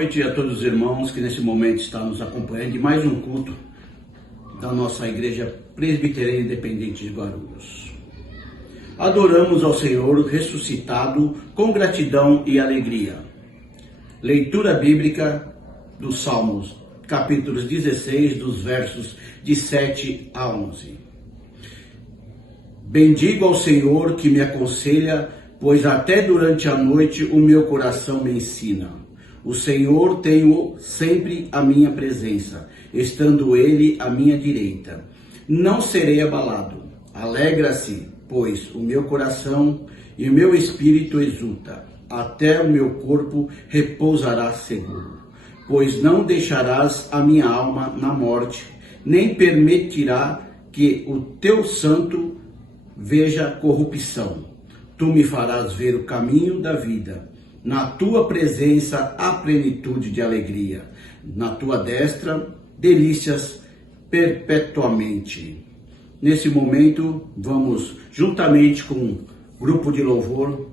noite a todos os irmãos que nesse momento estão nos acompanhando de mais um culto da nossa Igreja Presbiteriana Independente de Guarulhos. Adoramos ao Senhor ressuscitado com gratidão e alegria. Leitura bíblica dos Salmos, capítulos 16, dos versos de 7 a 11. Bendigo ao Senhor que me aconselha, pois até durante a noite o meu coração me ensina. O Senhor tem sempre a minha presença, estando Ele à minha direita. Não serei abalado. Alegra-se, pois, o meu coração e o meu espírito exulta. Até o meu corpo repousará seguro. Pois não deixarás a minha alma na morte, nem permitirá que o teu santo veja corrupção. Tu me farás ver o caminho da vida. Na tua presença há plenitude de alegria. Na tua destra, delícias perpetuamente. Nesse momento, vamos, juntamente com um grupo de louvor,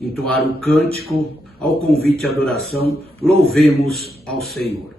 entoar o cântico ao convite à adoração. Louvemos ao Senhor.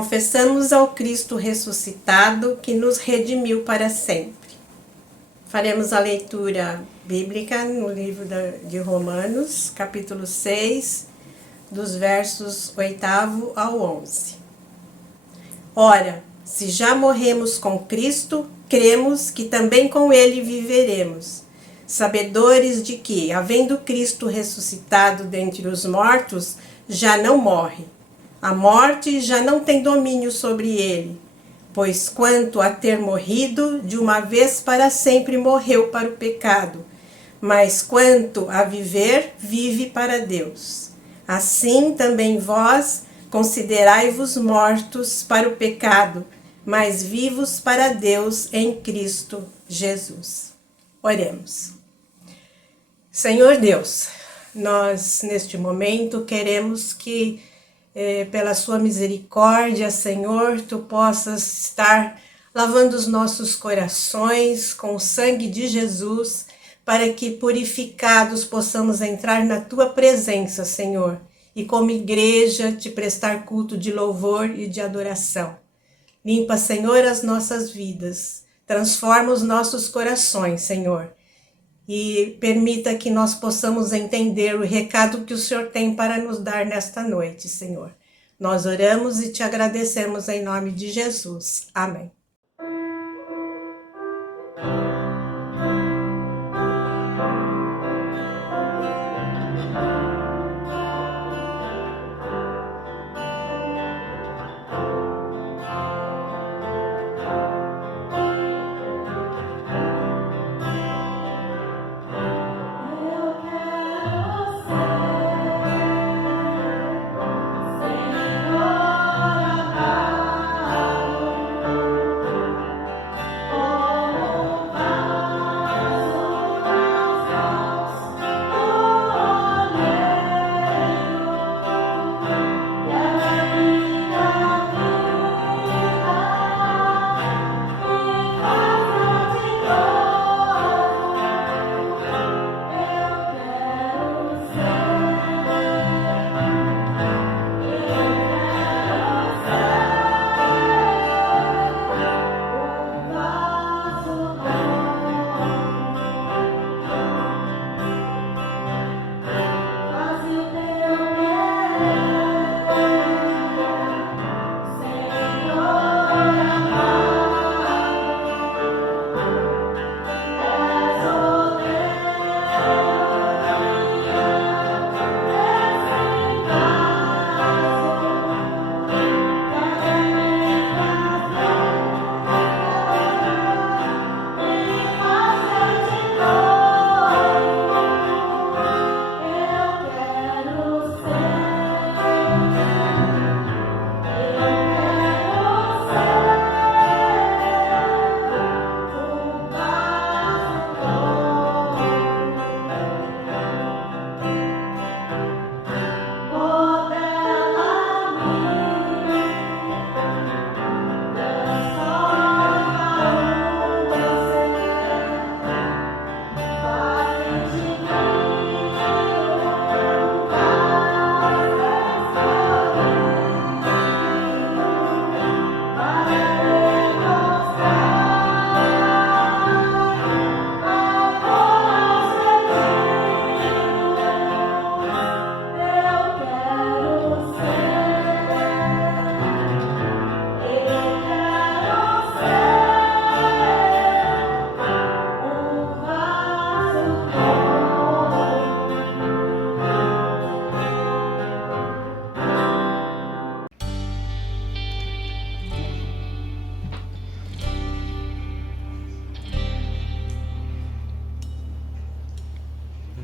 confessamos ao Cristo ressuscitado que nos redimiu para sempre. Faremos a leitura bíblica no livro de Romanos, capítulo 6, dos versos 8 ao 11. Ora, se já morremos com Cristo, cremos que também com Ele viveremos, sabedores de que, havendo Cristo ressuscitado dentre os mortos, já não morre. A morte já não tem domínio sobre ele, pois quanto a ter morrido, de uma vez para sempre morreu para o pecado, mas quanto a viver, vive para Deus. Assim também vós considerai-vos mortos para o pecado, mas vivos para Deus em Cristo Jesus. Oremos. Senhor Deus, nós neste momento queremos que pela sua misericórdia, Senhor, tu possas estar lavando os nossos corações com o sangue de Jesus, para que purificados possamos entrar na tua presença, Senhor, e como igreja te prestar culto de louvor e de adoração. Limpa, Senhor, as nossas vidas, transforma os nossos corações, Senhor, e permita que nós possamos entender o recado que o Senhor tem para nos dar nesta noite, Senhor. Nós oramos e te agradecemos em nome de Jesus. Amém.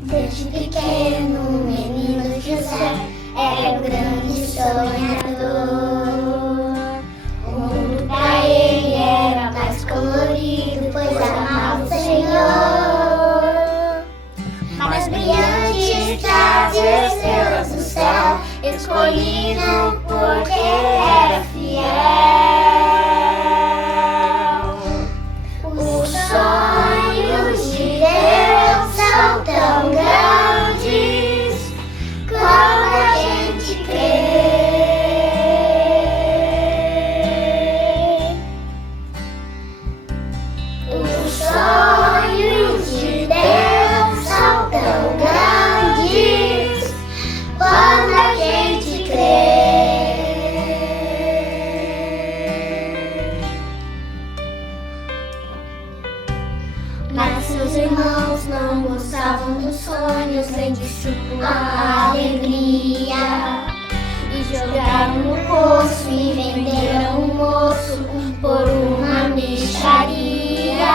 Desde pequeno, o menino José era um grande sonhador. O mundo pra ele era mais colorido, pois amava o Senhor. Mais brilhante estrelas e estrelas do céu, escolhido porque era fiel. Os sonhos de Deus são tão grandes quando a gente crê. sua alegria. E jogaram no poço e venderam o moço por uma mixaria.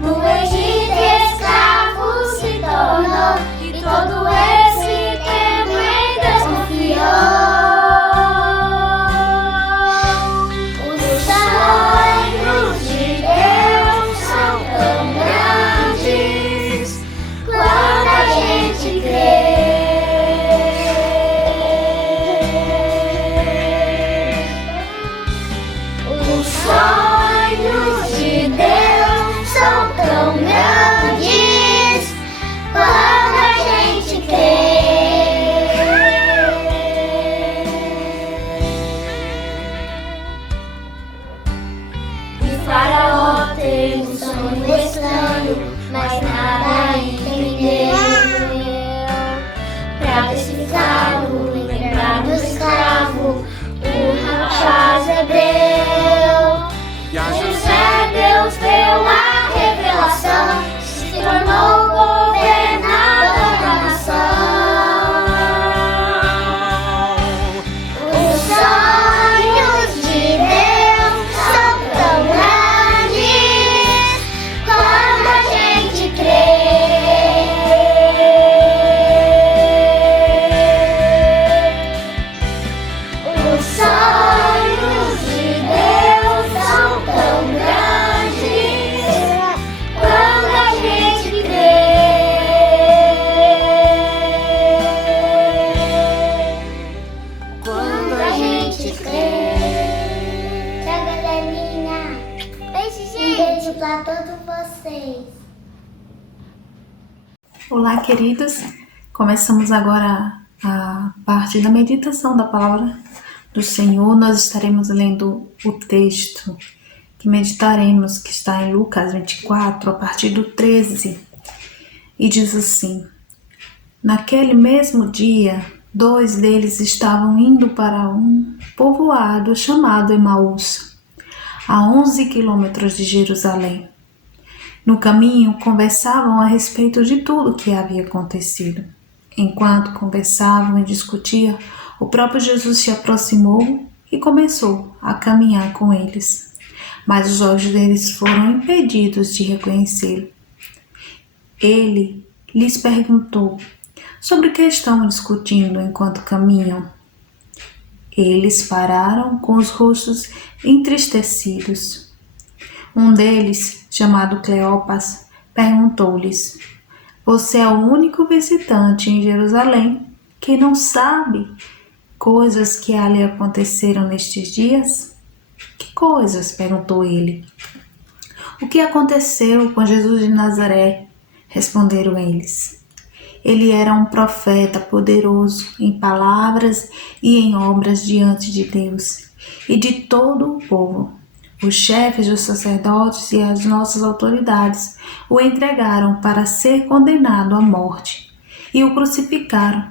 No Egito escravo se tornou e todo esse tempo em Deus confiou. Os sonhos de Deus são tão grandes quando a gente crê. Os sonhos de Deus são tão grandes quando a gente crê. E Faraó teve um sonho estranho, mas nada entendeu. Pra desficar-o e lembrar do escravo, o rapaz hebreu. E a José Deus deu a revelação, se tornou governador da nação. Os sonhos de Deus são tão grandes quando a gente crê. Os sonhos de Deus são tão grandes quando a gente crê. Quando a gente crê. Tchau, galerinha. Beijo, gente. Um beijo pra todos vocês. Olá, queridos. Começamos agora a parte da meditação da palavra do Senhor. Nós estaremos lendo o texto que meditaremos, que está em Lucas 24, a partir do 13. E diz assim: naquele mesmo dia, 2 deles estavam indo para um povoado chamado Emaús, a 11 quilômetros de Jerusalém. No caminho, conversavam a respeito de tudo o que havia acontecido. Enquanto conversavam e discutiam, o próprio Jesus se aproximou e começou a caminhar com eles. Mas os olhos deles foram impedidos de reconhecê-lo. Ele lhes perguntou sobre o que estão discutindo enquanto caminham. Eles pararam com os rostos entristecidos. Um deles, chamado Cleopas, perguntou-lhes: você é o único visitante em Jerusalém que não sabe coisas que ali aconteceram nestes dias? Que coisas? Perguntou ele. O que aconteceu com Jesus de Nazaré? Responderam eles. Ele era um profeta poderoso em palavras e em obras diante de Deus e de todo o povo. Os chefes dos sacerdotes e as nossas autoridades o entregaram para ser condenado à morte e o crucificaram.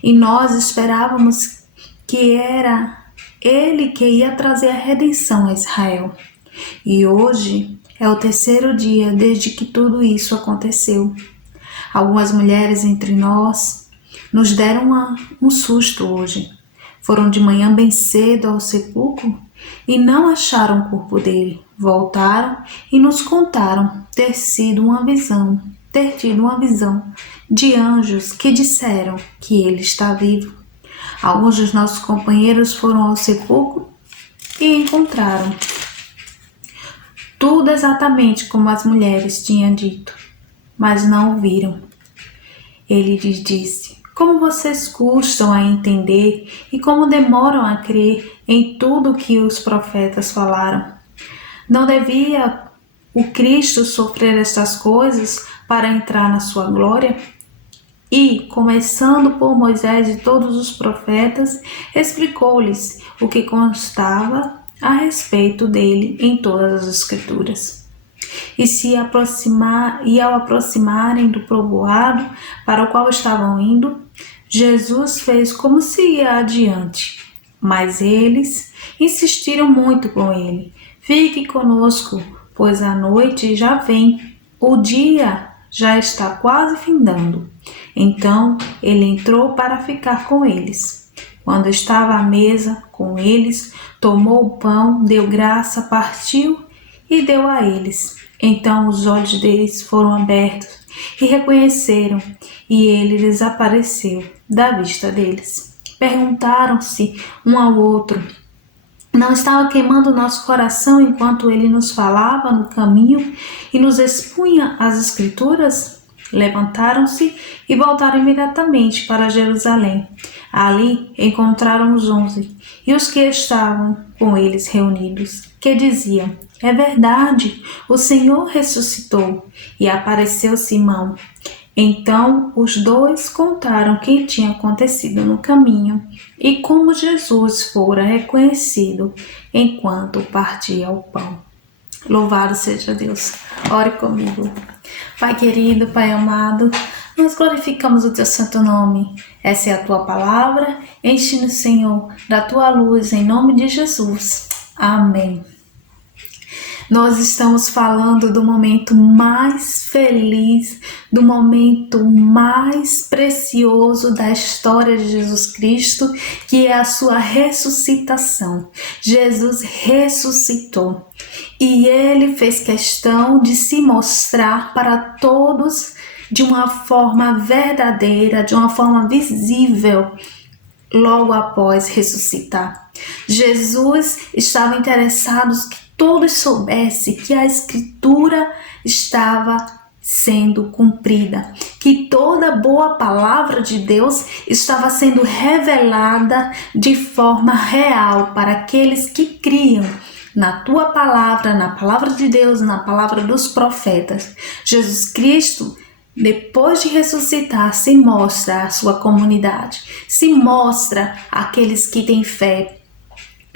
E nós esperávamos que era ele que ia trazer a redenção a Israel. E hoje é o 3º dia desde que tudo isso aconteceu. Algumas mulheres entre nós nos deram um susto hoje. Foram de manhã bem cedo ao sepulcro e não acharam o corpo dele. Voltaram e nos contaram ter tido uma visão de anjos que disseram que ele está vivo. Alguns dos nossos companheiros foram ao sepulcro e encontraram tudo exatamente como as mulheres tinham dito, mas não o viram. Ele lhes disse: como vocês custam a entender e como demoram a crer em tudo que os profetas falaram? Não devia o Cristo sofrer estas coisas para entrar na sua glória? E, começando por Moisés e todos os profetas, explicou-lhes o que constava a respeito dele em todas as Escrituras. E ao aproximarem do povoado para o qual estavam indo, Jesus fez como se ia adiante. Mas eles insistiram muito com ele: fique conosco, pois a noite já vem, o dia já está quase findando. Então ele entrou para ficar com eles. Quando estava à mesa com eles, tomou o pão, deu graça, partiu e deu a eles. Então os olhos deles foram abertos e reconheceram, e ele desapareceu da vista deles. Perguntaram-se um ao outro: não estava queimando nosso coração enquanto ele nos falava no caminho e nos expunha as Escrituras? Levantaram-se e voltaram imediatamente para Jerusalém. Ali encontraram os 11 e os que estavam com eles reunidos, que diziam: é verdade, o Senhor ressuscitou e apareceu Simão. Então os dois contaram o que tinha acontecido no caminho e como Jesus fora reconhecido enquanto partia o pão. Louvado seja Deus. Ore comigo. Pai querido, Pai amado, nós glorificamos o Teu santo nome. Essa é a Tua palavra. Enche-nos, Senhor, da Tua luz, em nome de Jesus. Amém. Nós estamos falando do momento mais feliz, do momento mais precioso da história de Jesus Cristo, que é a sua ressuscitação. Jesus ressuscitou e ele fez questão de se mostrar para todos de uma forma verdadeira, de uma forma visível, logo após ressuscitar. Jesus estava interessado que todos soubessem que a Escritura estava sendo cumprida, que toda boa palavra de Deus estava sendo revelada de forma real para aqueles que criam na Tua palavra, na palavra de Deus, na palavra dos profetas. Jesus Cristo, depois de ressuscitar, se mostra à sua comunidade, se mostra àqueles que têm fé,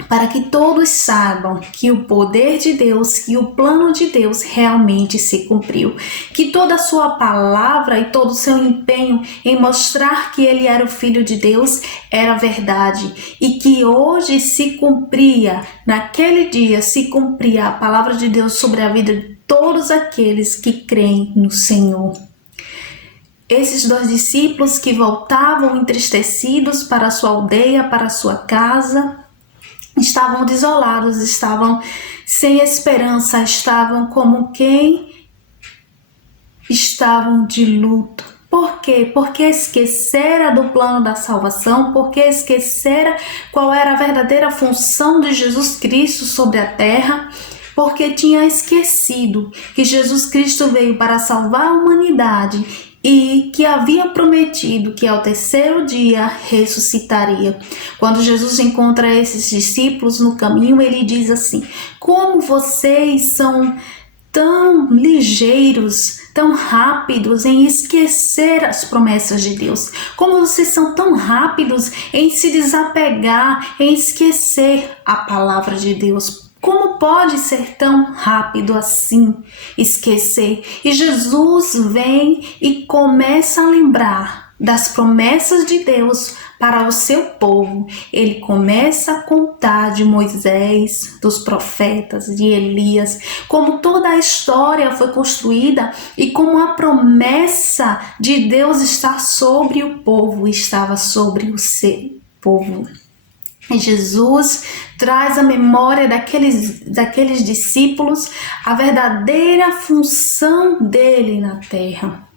para que todos saibam que o poder de Deus, que o plano de Deus realmente se cumpriu, que toda a sua palavra e todo o seu empenho em mostrar que ele era o Filho de Deus era verdade, e que hoje se cumpria, naquele dia se cumpria a palavra de Deus sobre a vida de todos aqueles que creem no Senhor. Esses dois discípulos que voltavam entristecidos para a sua aldeia, para a sua casa, estavam desolados, estavam sem esperança, estavam como quem estavam de luto. Por quê? Porque esquecera do plano da salvação, porque esquecera qual era a verdadeira função de Jesus Cristo sobre a terra, porque tinha esquecido que Jesus Cristo veio para salvar a humanidade e que havia prometido que ao terceiro dia ressuscitaria. Quando Jesus encontra esses discípulos no caminho, ele diz assim: como vocês são tão ligeiros, tão rápidos em esquecer as promessas de Deus. Como vocês são tão rápidos em se desapegar, em esquecer a palavra de Deus. Como pode ser tão rápido assim esquecer? E Jesus vem e começa a lembrar das promessas de Deus para o seu povo. Ele começa a contar de Moisés, dos profetas, de Elias, como toda a história foi construída e como a promessa de Deus está sobre o povo, estava sobre o seu povo. E Jesus traz à memória daqueles discípulos a verdadeira função dele na terra.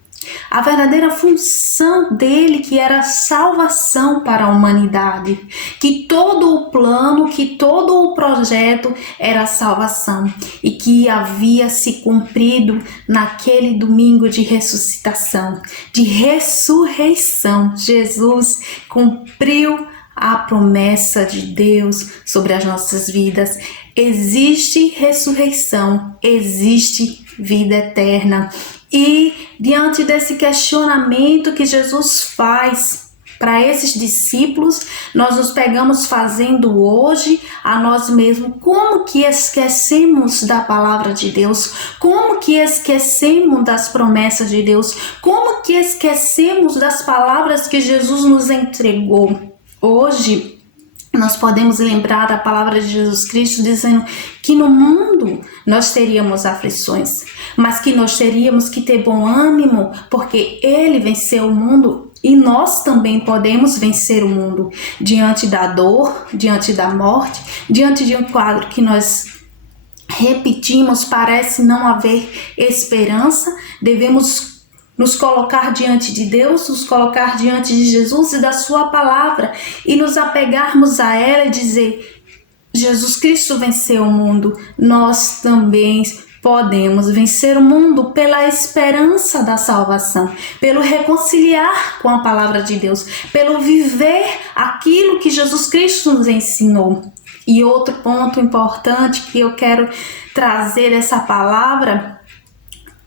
A verdadeira função dele, que era a salvação para a humanidade. Que todo o plano, que todo o projeto era a salvação. E que havia se cumprido naquele domingo de ressuscitação, de ressurreição. Jesus cumpriu a promessa de Deus sobre as nossas vidas. Existe ressurreição, existe vida eterna. E diante desse questionamento que Jesus faz para esses discípulos, nós nos pegamos fazendo hoje a nós mesmos. Como que esquecemos da palavra de Deus? Como que esquecemos das promessas de Deus? Como que esquecemos das palavras que Jesus nos entregou? Hoje nós podemos lembrar da palavra de Jesus Cristo dizendo que no mundo nós teríamos aflições, mas que nós teríamos que ter bom ânimo, porque Ele venceu o mundo e nós também podemos vencer o mundo diante da dor, diante da morte, diante de um quadro que nós repetimos, parece não haver esperança. Devemos nos colocar diante de Deus, nos colocar diante de Jesus e da sua palavra e nos apegarmos a ela e dizer: Jesus Cristo venceu o mundo, nós também podemos vencer o mundo pela esperança da salvação, pelo reconciliar com a palavra de Deus, pelo viver aquilo que Jesus Cristo nos ensinou. E outro ponto importante que eu quero trazer essa palavra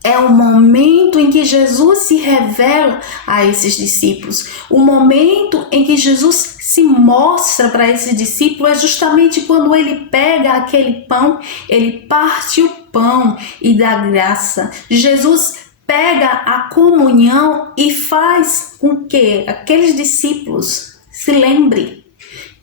é o momento em que Jesus se revela a esses discípulos. O momento em que Jesus se mostra para esses discípulos é justamente quando ele pega aquele pão, ele parte o pão e dá graça. Jesus pega a comunhão e faz com que aqueles discípulos se lembrem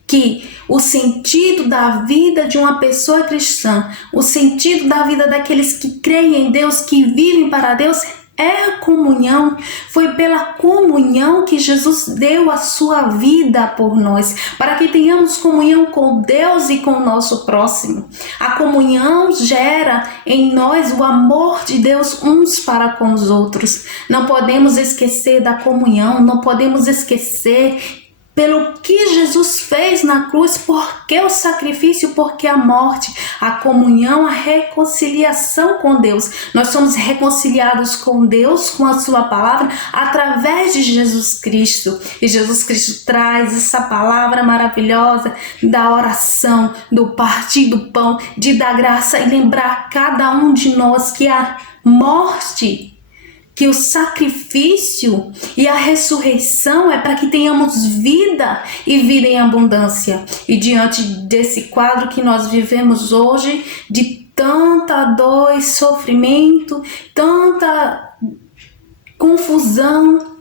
que o sentido da vida de uma pessoa cristã, o sentido da vida daqueles que creem em Deus, que vivem para Deus, é a comunhão. Foi pela comunhão que Jesus deu a sua vida por nós, para que tenhamos comunhão com Deus e com o nosso próximo. A comunhão gera em nós o amor de Deus uns para com os outros. Não podemos esquecer da comunhão, não podemos esquecer pelo que Jesus fez na cruz, porque o sacrifício, porque a morte, a comunhão, a reconciliação com Deus. Nós somos reconciliados com Deus, com a sua palavra, através de Jesus Cristo. E Jesus Cristo traz essa palavra maravilhosa da oração, do partir do pão, de dar graça e lembrar a cada um de nós que a morte, que o sacrifício e a ressurreição é para que tenhamos vida e vida em abundância. E diante desse quadro que nós vivemos hoje, de tanta dor e sofrimento, tanta confusão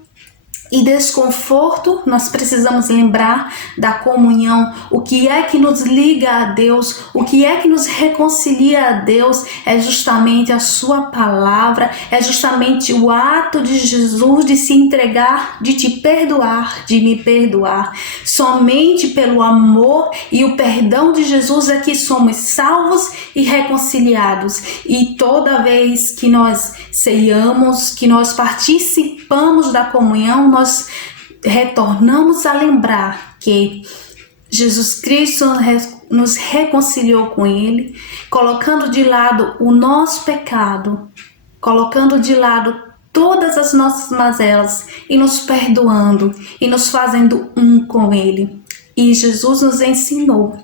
e desconforto, nós precisamos lembrar da comunhão. O que é que nos liga a Deus? O que é que nos reconcilia a Deus? É justamente a sua palavra, é justamente o ato de Jesus de se entregar, de te perdoar, de me perdoar. Somente pelo amor e o perdão de Jesus é que somos salvos e reconciliados. E toda vez que nós ceiamos, que nós participamos da comunhão, nós retornamos a lembrar que Jesus Cristo nos reconciliou com Ele, colocando de lado o nosso pecado, colocando de lado todas as nossas mazelas e nos perdoando e nos fazendo um com Ele. E Jesus nos ensinou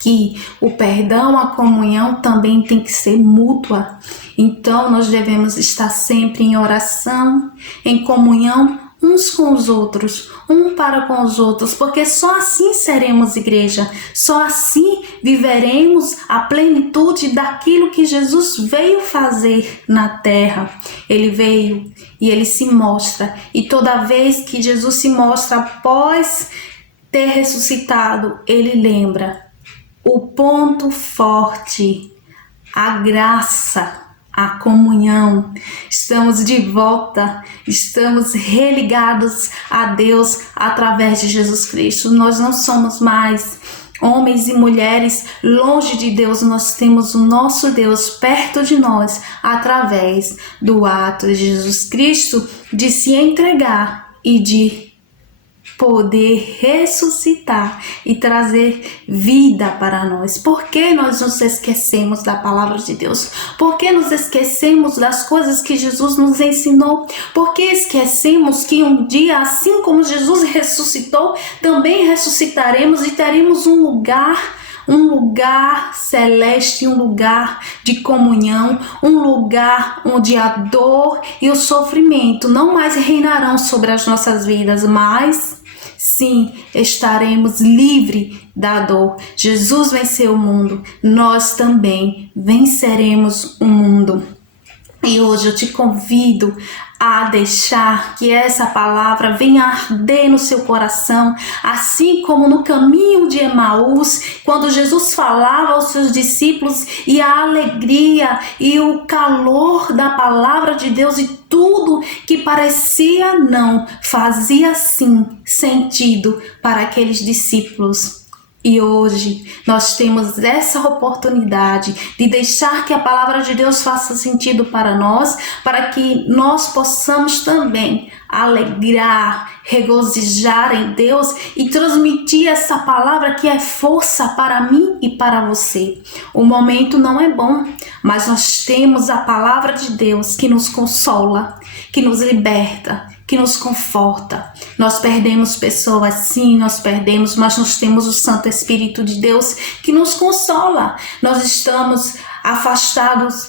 que o perdão, a comunhão também tem que ser mútua. Então nós devemos estar sempre em oração, em comunhão uns com os outros, um para com os outros, porque só assim seremos igreja, só assim viveremos a plenitude daquilo que Jesus veio fazer na terra. Ele veio e ele se mostra, e toda vez que Jesus se mostra após ter ressuscitado, ele lembra o ponto forte, a graça, a comunhão. Estamos de volta, estamos religados a Deus através de Jesus Cristo. Nós não somos mais homens e mulheres longe de Deus, nós temos o nosso Deus perto de nós através do ato de Jesus Cristo de se entregar e de poder ressuscitar e trazer vida para nós. Por que nós nos esquecemos da palavra de Deus? Por que nos esquecemos das coisas que Jesus nos ensinou? Por que esquecemos que um dia, assim como Jesus ressuscitou, também ressuscitaremos e teremos um lugar celeste, um lugar de comunhão, um lugar onde a dor e o sofrimento não mais reinarão sobre as nossas vidas, mas sim, estaremos livres da dor. Jesus venceu o mundo, nós também venceremos o mundo. E hoje eu te convido a deixar que essa palavra venha arder no seu coração, assim como no caminho de Emaús, quando Jesus falava aos seus discípulos e a alegria e o calor da palavra de Deus e tudo que parecia não fazia sim sentido para aqueles discípulos. E hoje nós temos essa oportunidade de deixar que a palavra de Deus faça sentido para nós, para que nós possamos também alegrar, regozijar em Deus e transmitir essa palavra que é força para mim e para você. O momento não é bom, mas nós temos a palavra de Deus que nos consola, que nos liberta, que nos conforta. Nós perdemos pessoas, sim, nós perdemos, mas nós temos o Santo Espírito de Deus que nos consola. Nós estamos afastados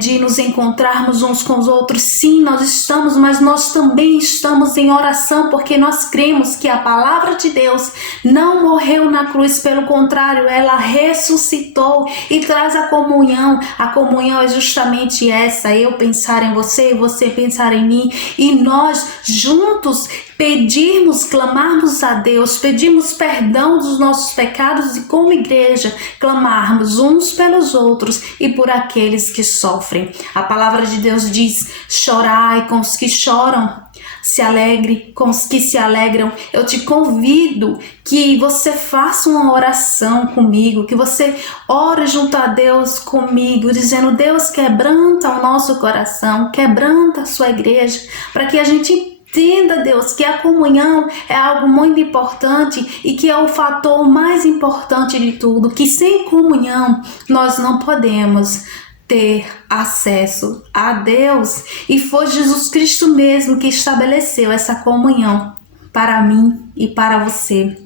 de nos encontrarmos uns com os outros, sim, nós estamos, mas nós também estamos em oração, porque nós cremos que a palavra de Deus não morreu na cruz, pelo contrário, ela ressuscitou e traz a comunhão. A comunhão é justamente essa, eu pensar em você, você pensar em mim, e nós juntos pedirmos, clamarmos a Deus, pedirmos perdão dos nossos pecados e como igreja clamarmos uns pelos outros e por aqueles que sofrem. A palavra de Deus diz: chorai com os que choram, se alegre com os que se alegram. Eu te convido que você faça uma oração comigo, que você ore junto a Deus comigo, dizendo: Deus, quebranta o nosso coração, quebranta a sua igreja, para que a gente entenda, Deus, que a comunhão é algo muito importante e que é o fator mais importante de tudo, que sem comunhão nós não podemos ter acesso a Deus. E foi Jesus Cristo mesmo que estabeleceu essa comunhão para mim e para você.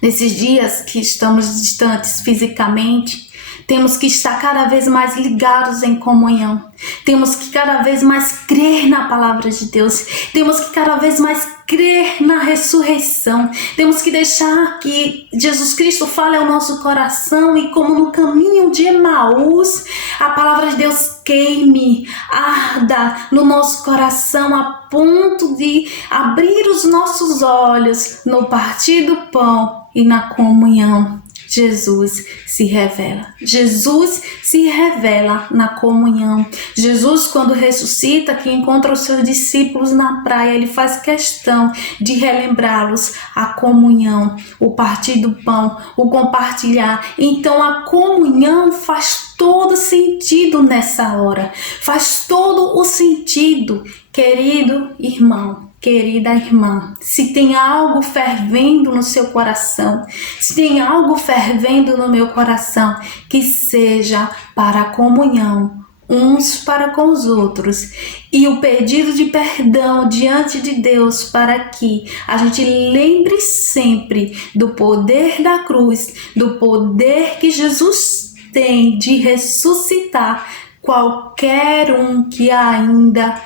Nesses dias que estamos distantes fisicamente, temos que estar cada vez mais ligados em comunhão. Temos que cada vez mais crer na palavra de Deus. Temos que cada vez mais crer na ressurreição. Temos que deixar que Jesus Cristo fale ao nosso coração e como no caminho de Emaús, a palavra de Deus queime, arda no nosso coração a ponto de abrir os nossos olhos no partir do pão e na comunhão. Jesus se revela. Jesus se revela na comunhão. Jesus, quando ressuscita, que encontra os seus discípulos na praia, ele faz questão de relembrá-los a comunhão, o partir do pão, o compartilhar. Então a comunhão faz todo sentido nessa hora. Faz todo o sentido, querido irmão. Querida irmã, se tem algo fervendo no seu coração, se tem algo fervendo no meu coração, que seja para a comunhão, uns para com os outros, e o pedido de perdão diante de Deus, para que a gente lembre sempre do poder da cruz, do poder que Jesus tem de ressuscitar qualquer um que ainda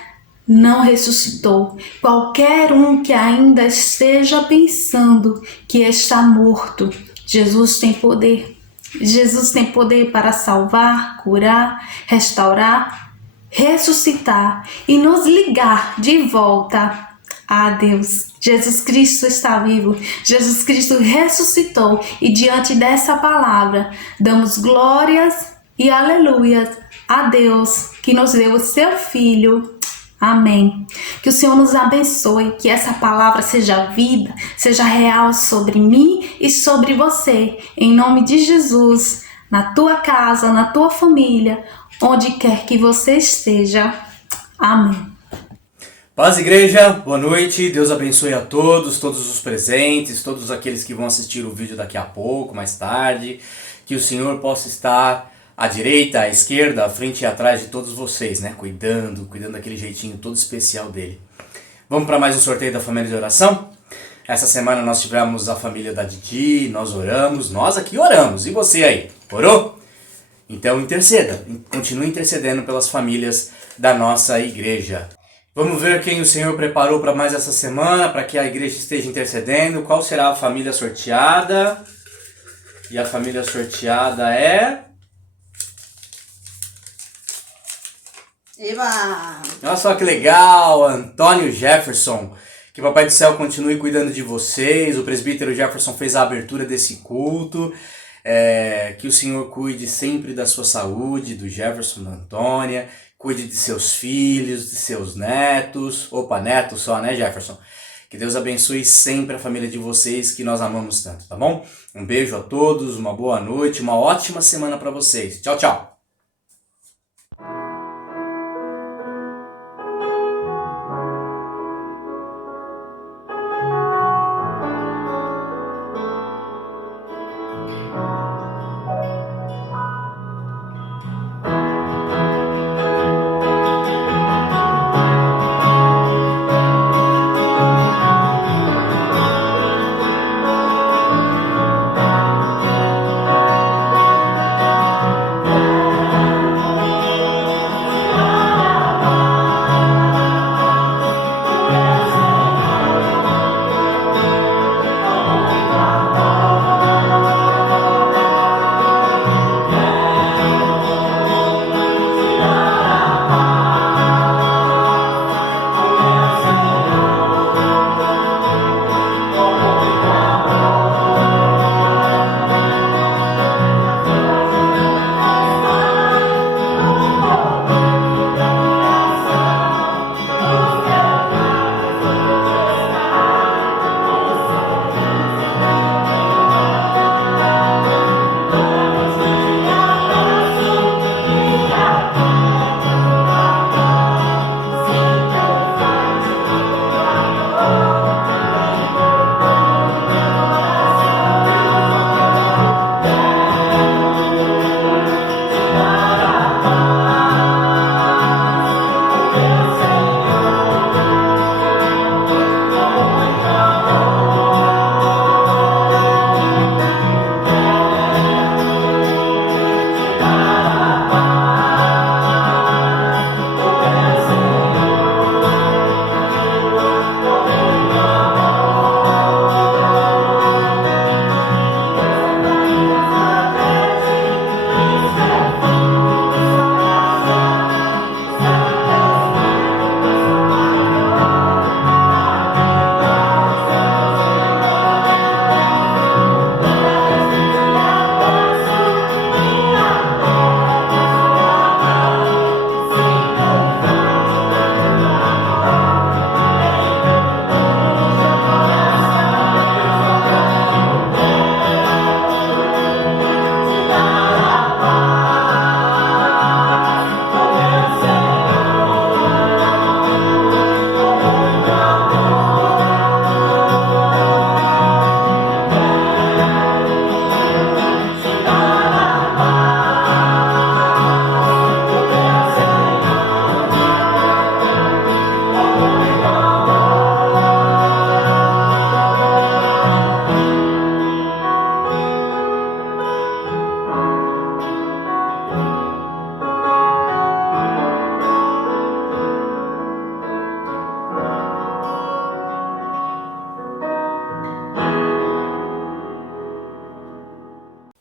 não ressuscitou, qualquer um que ainda esteja pensando que está morto. Jesus tem poder. Jesus tem poder para salvar, curar, restaurar, ressuscitar e nos ligar de volta a Deus. Jesus Cristo está vivo, Jesus Cristo ressuscitou, e diante dessa palavra damos glórias e aleluias a Deus que nos deu o seu Filho. Amém. Que o Senhor nos abençoe, que essa palavra seja vida, seja real sobre mim e sobre você. Em nome de Jesus, na tua casa, na tua família, onde quer que você esteja. Amém. Paz, igreja, boa noite, Deus abençoe a todos os presentes, todos aqueles que vão assistir o vídeo daqui a pouco, mais tarde. Que o Senhor possa estar à direita, à esquerda, à frente e atrás de todos vocês, né? Cuidando daquele jeitinho todo especial dele. Vamos para mais um sorteio da família de oração? Essa semana nós tivemos a família da Didi, nós oramos, nós aqui oramos. E você aí, orou? Então interceda, continue intercedendo pelas famílias da nossa igreja. Vamos ver quem o Senhor preparou para mais essa semana, para que a igreja esteja intercedendo. Qual será a família sorteada? E a família sorteada é... Eba! Olha só que legal, Antônio Jefferson. Que o Papai do Céu continue cuidando de vocês. O presbítero Jefferson fez a abertura desse culto. Que o Senhor cuide sempre da sua saúde, do Jefferson, da Antônia. Cuide de seus filhos, de seus netos. Opa, netos só, né, Jefferson? Que Deus abençoe sempre a família de vocês, que nós amamos tanto, tá bom? Um beijo a todos, uma boa noite, uma ótima semana para vocês. Tchau, tchau!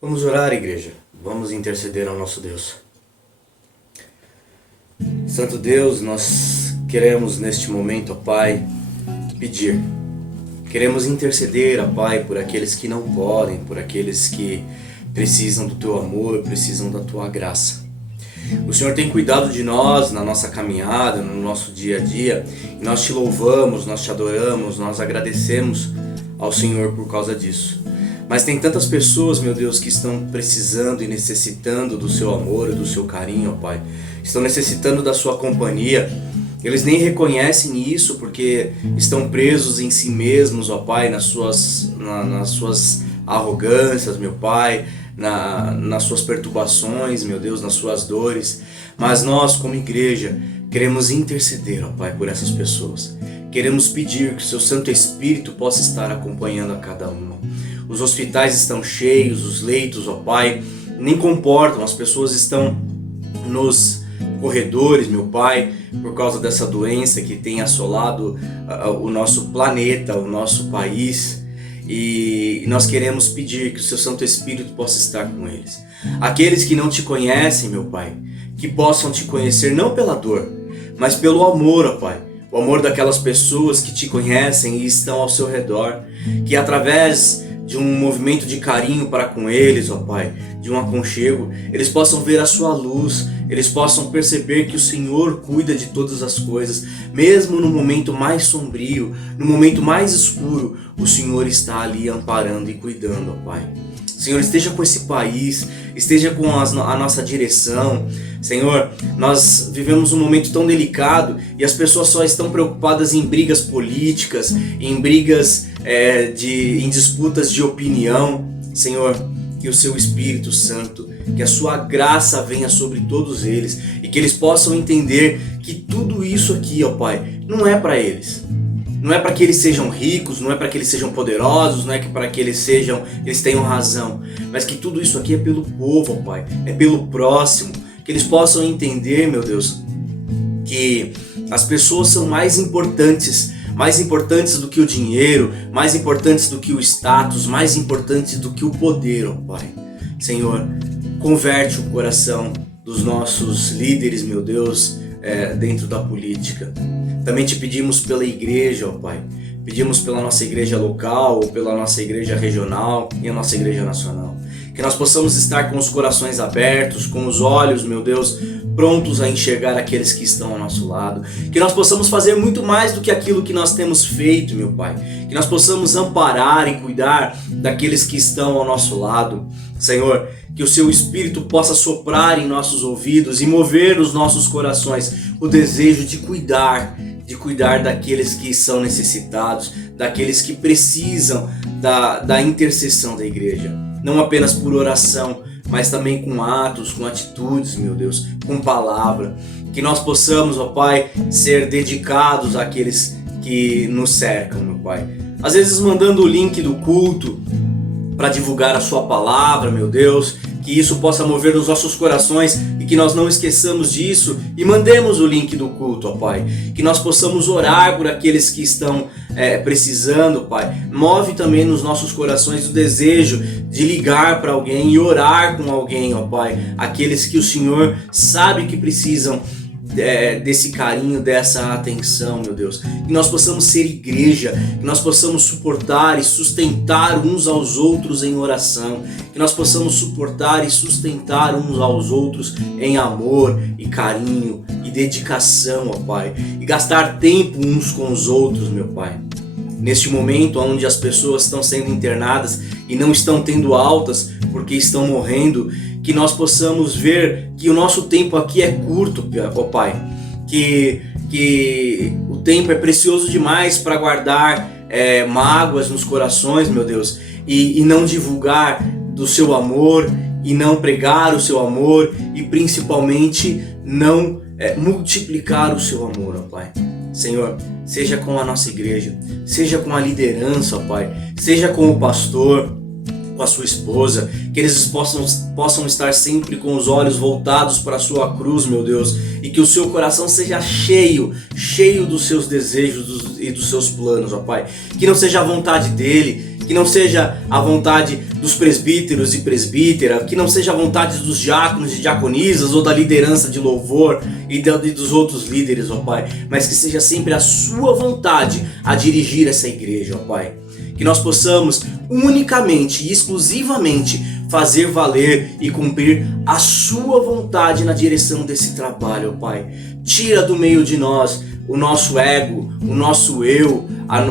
Vamos orar, igreja. Vamos interceder ao nosso Deus. Santo Deus, nós queremos neste momento, ó Pai, pedir. Queremos interceder, ó Pai, por aqueles que não podem, por aqueles que precisam do Teu amor, precisam da Tua graça. O Senhor tem cuidado de nós na nossa caminhada, no nosso dia a dia, e nós Te louvamos, nós Te adoramos, nós agradecemos ao Senhor por causa disso. Mas tem tantas pessoas, meu Deus, que estão precisando e necessitando do Seu amor e do Seu carinho, ó Pai. Estão necessitando da Sua companhia. Eles nem reconhecem isso porque estão presos em si mesmos, ó Pai, nas suas arrogâncias, meu Pai, nas suas perturbações, meu Deus, nas suas dores. Mas nós, como igreja, queremos interceder, ó Pai, por essas pessoas. Queremos pedir que o Seu Santo Espírito possa estar acompanhando a cada uma. Os hospitais estão cheios, os leitos, ó Pai, nem comportam, as pessoas estão nos corredores, meu Pai, por causa dessa doença que tem assolado o nosso planeta, o nosso país, e nós queremos pedir que o Seu Santo Espírito possa estar com eles. Aqueles que não Te conhecem, meu Pai, que possam te conhecer não pela dor, mas pelo amor, ó Pai. O amor daquelas pessoas que te conhecem e estão ao seu redor, que através de um movimento de carinho para com eles, ó Pai, de um aconchego, eles possam ver a sua luz, eles possam perceber que o Senhor cuida de todas as coisas, mesmo no momento mais sombrio, no momento mais escuro, o Senhor está ali amparando e cuidando, ó Pai. Senhor, esteja com esse país, esteja com a nossa direção. Senhor, nós vivemos um momento tão delicado e as pessoas só estão preocupadas em brigas políticas, em brigas em disputas de opinião. Senhor, que o seu Espírito Santo, que a sua graça venha sobre todos eles e que eles possam entender que tudo isso aqui, ó Pai, não é para eles. Não é para que eles sejam ricos, não é para que eles sejam poderosos, não é para que eles tenham razão, mas que tudo isso aqui é pelo povo, ó Pai, é pelo próximo, que eles possam entender, meu Deus, que as pessoas são mais importantes do que o dinheiro, mais importantes do que o status, mais importantes do que o poder, ó Pai. Senhor, converte o coração dos nossos líderes, meu Deus, dentro da política. Também te pedimos pela igreja, ó Pai. Pedimos pela nossa igreja local, pela nossa igreja regional e a nossa igreja nacional. Que nós possamos estar com os corações abertos, com os olhos, meu Deus, prontos a enxergar aqueles que estão ao nosso lado. Que nós possamos fazer muito mais do que aquilo que nós temos feito, meu Pai. Que nós possamos amparar e cuidar daqueles que estão ao nosso lado. Senhor, que o seu Espírito possa soprar em nossos ouvidos e mover os nossos corações o desejo de cuidar daqueles que são necessitados, daqueles que precisam da intercessão da igreja. Não apenas por oração, mas também com atos, com atitudes, meu Deus, com palavra. Que nós possamos, ó Pai, ser dedicados àqueles que nos cercam, meu Pai. Às vezes mandando o link do culto para divulgar a sua palavra, meu Deus, que isso possa mover os nossos corações e que nós não esqueçamos disso e mandemos o link do culto, ó Pai. Que nós possamos orar por aqueles que estão precisando, Pai. Move também nos nossos corações o desejo de ligar para alguém e orar com alguém, ó Pai. Aqueles que o Senhor sabe que precisam desse carinho, dessa atenção, meu Deus. Que nós possamos ser igreja, que nós possamos suportar e sustentar uns aos outros em oração, que nós possamos suportar e sustentar uns aos outros em amor e carinho e dedicação, ó Pai, e gastar tempo uns com os outros, meu Pai. Neste momento onde as pessoas estão sendo internadas e não estão tendo altas porque estão morrendo, que nós possamos ver que o nosso tempo aqui é curto, ó Pai, que o tempo é precioso demais para guardar mágoas nos corações, meu Deus, e não divulgar do seu amor, e não pregar o seu amor, e principalmente não multiplicar o seu amor, ó Pai. Senhor, seja com a nossa igreja, seja com a liderança, ó Pai, seja com o pastor, com a sua esposa, que eles possam estar sempre com os olhos voltados para a sua cruz, meu Deus, e que o seu coração seja cheio dos seus desejos e dos seus planos, ó Pai. Que não seja a vontade dele, que não seja a vontade dos presbíteros e presbítera, que não seja a vontade dos diáconos e diaconisas ou da liderança de louvor e dos outros líderes, ó Pai, mas que seja sempre a sua vontade a dirigir essa igreja, ó Pai. Que nós possamos unicamente e exclusivamente fazer valer e cumprir a sua vontade na direção desse trabalho, ó Pai. Tira do meio de nós o nosso ego, o nosso eu,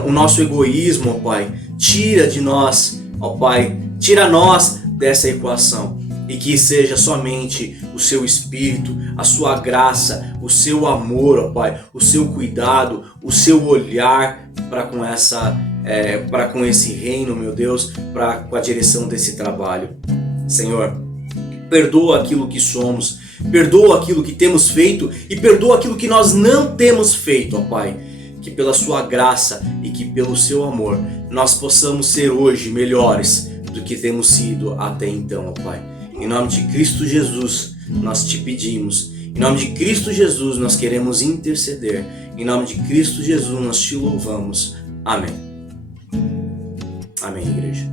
o nosso egoísmo, ó Pai. Tira de nós, ó Pai, tira nós dessa equação. E que seja somente o seu Espírito, a sua graça, o seu amor, ó Pai, o seu cuidado, o seu olhar para com esse reino, meu Deus, com a direção desse trabalho. Senhor, perdoa aquilo que somos, perdoa aquilo que temos feito e perdoa aquilo que nós não temos feito, ó Pai. Que pela sua graça e que pelo seu amor nós possamos ser hoje melhores do que temos sido até então, ó Pai. Em nome de Cristo Jesus nós te pedimos, em nome de Cristo Jesus nós queremos interceder, em nome de Cristo Jesus nós te louvamos. Amém. Amém, igreja.